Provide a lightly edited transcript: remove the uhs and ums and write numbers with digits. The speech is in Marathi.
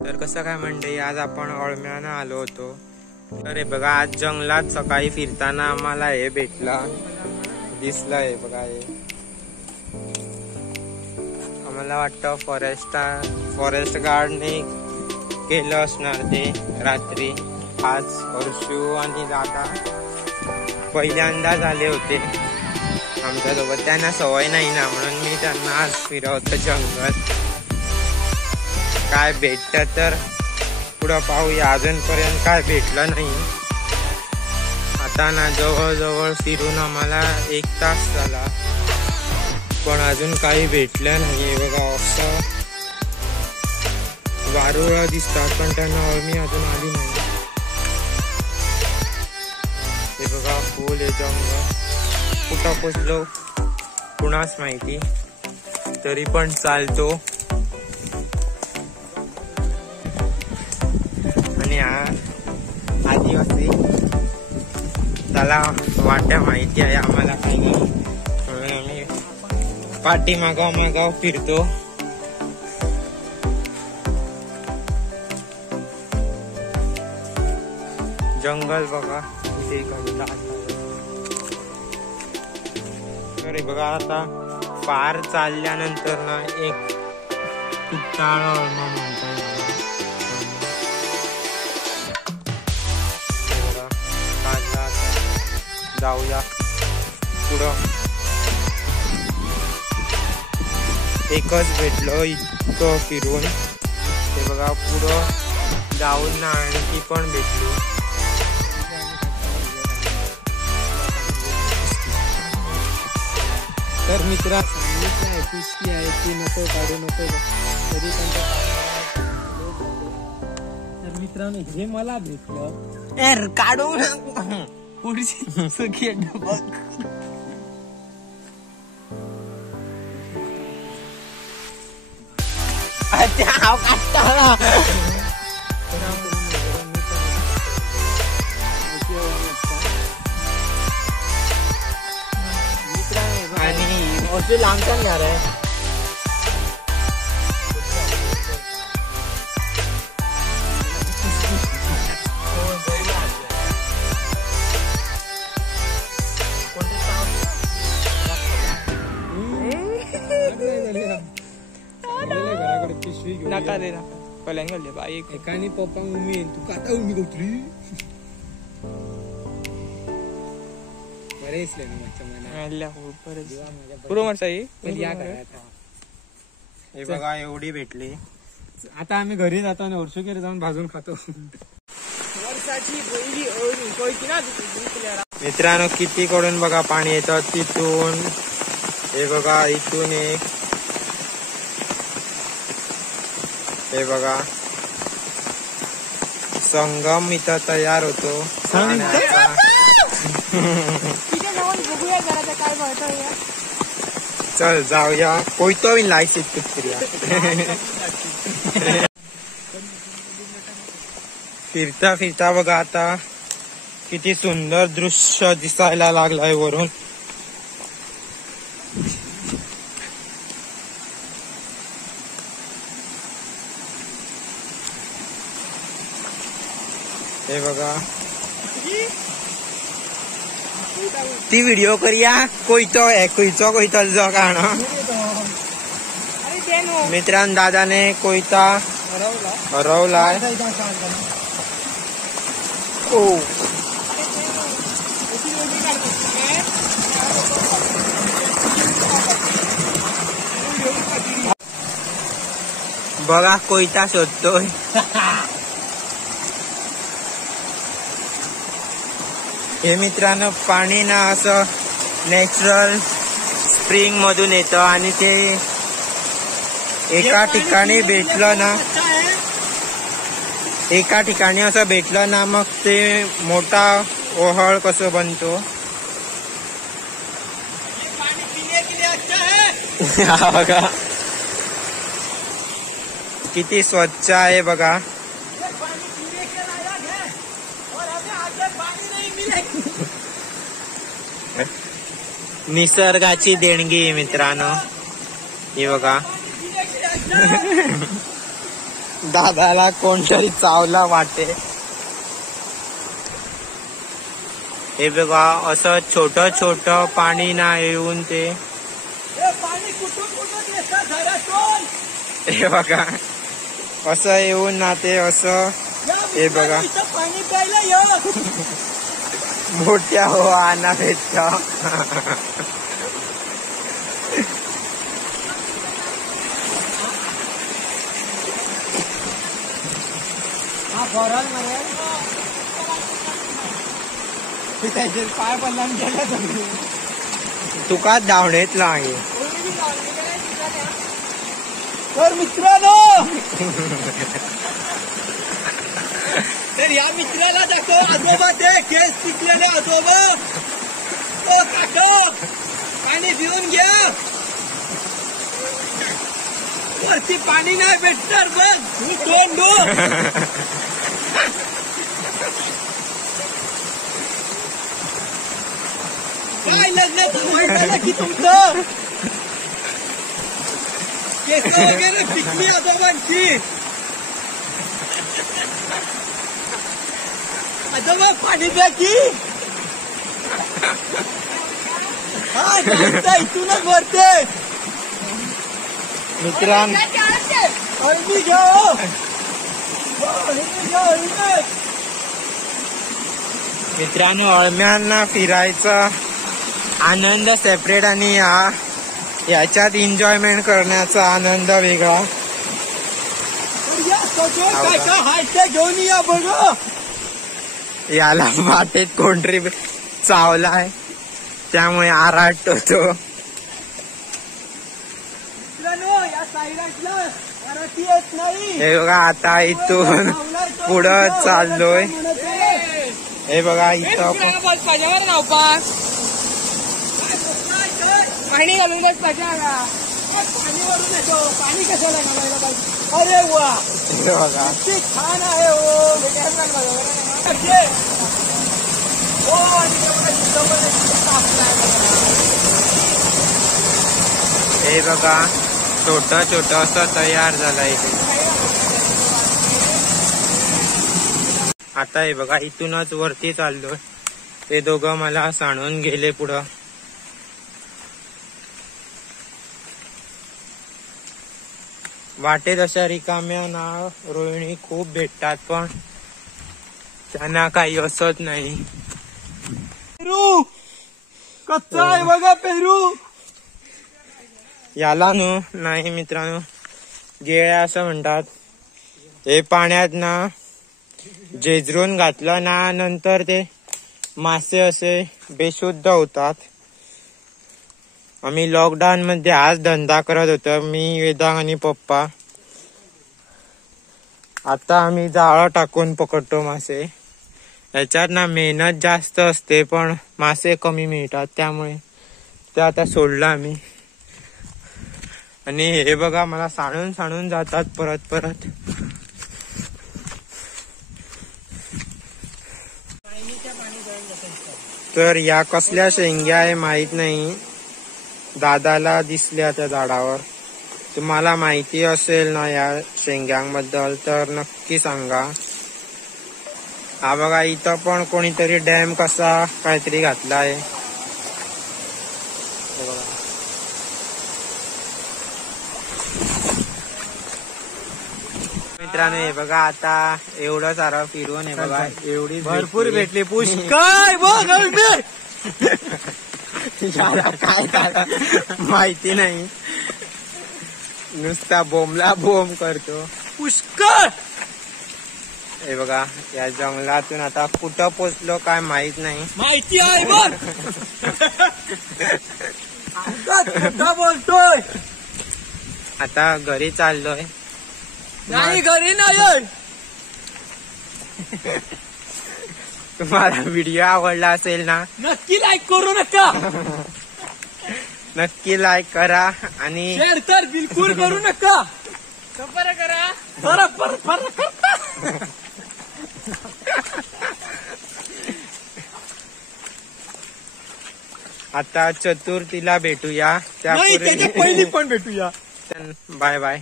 तर कसं काय म्हणते, आज आपण अळम्यानं आलो होतो. तर हे बघा, आज जंगलात सकाळी फिरताना आम्हाला हे भेटला, दिसलं हे बघा. हे आम्हाला वाटतं फॉरेस्ट गार्डने केलं असणार ते रात्री. आज हर्षू आणि दादा पहिल्यांदा झाले होते आमच्यासोबत. त्यांना सवय नाही ना, म्हणून मी त्यांना आज फिरवतो जंगलात. काय भेटत तर पुढं पाहूया. अजूनपर्यंत काय भेटलं नाही. आता ना जवळ फिरून आम्हाला 1 तास झाला, पण अजून काही भेटलं नाही. बघा, असं वारुळा दिसतात, पण त्यांना अळमी अजून आली नाही. हे बघा, फुल हे जंगल कुठं पोचलो कुणाच माहिती, तरी पण चालतो. आणि हा आदिवासी, त्याला वाट्या माहिती आहे, आम्हाला काही नाही, म्हणून आम्ही पाठीमागाव फिरतो. जंगल बघा इथे घंटा. तर बघा, आता पार चालल्यानंतर ना एक कुट्टाळ अळमा म्हणतात. जाऊया पुढं. एकच भेटलं इतकं फिरून. हे बघा, पुढं जाऊन ना आणखी पण भेटली. तर मित्रा कुस्ती आहे ती नको काढू नको, तरी पण तर मित्रांनो हे मला भेटलं. काढू पुढची सगळी बघ. आणि मोठी लांबचा घर आहे. नका रे नका, पलंग घालले बाई एकाने पप्पा मम्मी तू काटा उमी गोतली बरेच हे बघा, एवढी भेटली. आता आम्ही घरी जातो आणि वर्षोकेर जाऊन भाजून खातो. मित्रांनो किती कडून बघा पाणी येतं तिथून. हे बघा, इथून एक, हे बघा संगम इथं तयार होतो. चल जाऊया, कोयतो लायसित फिरता बघा आता किती सुंदर दृश्य दिसायला लागलाय वरून. हे बघा, ती व्हिडिओ करूया. कोयतो जगाण मित्रांनो, दादाने कोयता हरवलाय. बघा, कोयता शोधतोय. हे मित्रांनो, पाणी ना असं नॅचरल स्प्रिंग मधून येतं आणि ते एका ठिकाणी भेटलं असं भेटलं ना, मग ते मोठा ओहळ कसं बनतो. बघा किती स्वच्छ आहे बघा. निसर्गाची देणगी मित्रांनो, हे बघा. दादाला कोणतरी चावला वाटे. हे बघा असं छोट छोट पाणी ना येऊन ते हे बघा असं येऊन ना ते असं हे बघा पाणी प्यायला मोठ्या हो आणा भेटता. पाय पडला तुका धावणेतला आहे. तर मित्रांनो तर या मित्राला दाखव आजोबा ते केस पिकलेले आजोबा. तो काका पाणी पिऊन घ्या. वरती पाणी नाही भेटणार बघ. तू तोंड धु. काय लग्नाचं व्हायचं की तुमचं केस वगैरे पिकली आजोबांची. आजोबा पाणी द्या की. हा इथूनच भरते. अळमी घ्या. मित्रांनो अळम्यांना फिरायचा आनंद सेपरेट आणि याच्यात एन्जॉयमेंट करण्याचा आनंद वेगळा. काय काय हाय ते घेऊन या बघ. याला वाटेत कोणतरी चावलाय त्यामुळे आराटतो तो. या साईडला मराठी येत नाही. हे बघा आता इथून पुढं चाललोय. हे बघा इथं पाणी घालूनच पाहिजे. पाणी वरून येतो. पाणी कशाला घालायला पाहिजे. अरे वा हे बघा किती छान आहे हे बघा छोट छोट असं तयार झालंय इथे. आता हे बघा इथूनच वरती चाललोय. ते दोघं मला सांडून गेले पुढं. वाटेत अशा रिकाम्या ना रोहिणी खूप भेटतात पण त्यांना काही असत नाही. पेरू कच्चा आहे बघा पेरू. याला नाही मित्रांनो गेळ्या असं म्हणतात. हे पाण्यात ना जेजरून घातलं ना नंतर ते मासे असे बेशुद्ध होतात. आम्ही लॉकडाऊन मध्ये हाच धंदा करत होतो मी, वेदांग आणि पप्पा. आता आम्ही जाळं टाकून पकडतो मासे. याच्यात ना मेहनत जास्त असते पण मासे कमी मिळतात त्यामुळे ते आता सोडलं आम्ही. आणि हे बघा मला सांडून सांडून जातात परत परत. तर या कसल्या शेंग्या आहे माहित नाही. दादाला दिसल्या त्या झाडावर. तुम्हाला माहिती असेल ना या शेंग्यांबद्दल तर नक्की सांगा. हा बघा इथं पण कोणीतरी डॅम कसा काहीतरी घातलाय. मित्रांनो हे बघा आता एवढं सारं फिरून हे बघा एवढी भरपूर भेटली. पुष्कळ बघ काय माहिती नाही. नुसता बोंबला बोंब करतो. पुष्कळ. हे बघा या जंगलातून आता कुठं पोचलो काय माहित नाही. माहिती आहे बघ. बोलतोय. आता घरी चाललोय. नाही घरी नाही. तुम्हाला व्हिडिओ आवडला असेल ना नक्की लाईक करू नका. नक्की लाईक करा आणि शेअर तर बिलकुल करू नका. खबर करा. बरोबर. आता चतुर्थीला भेटूया. त्याच्या पहिली पण भेटूया. Bye bye.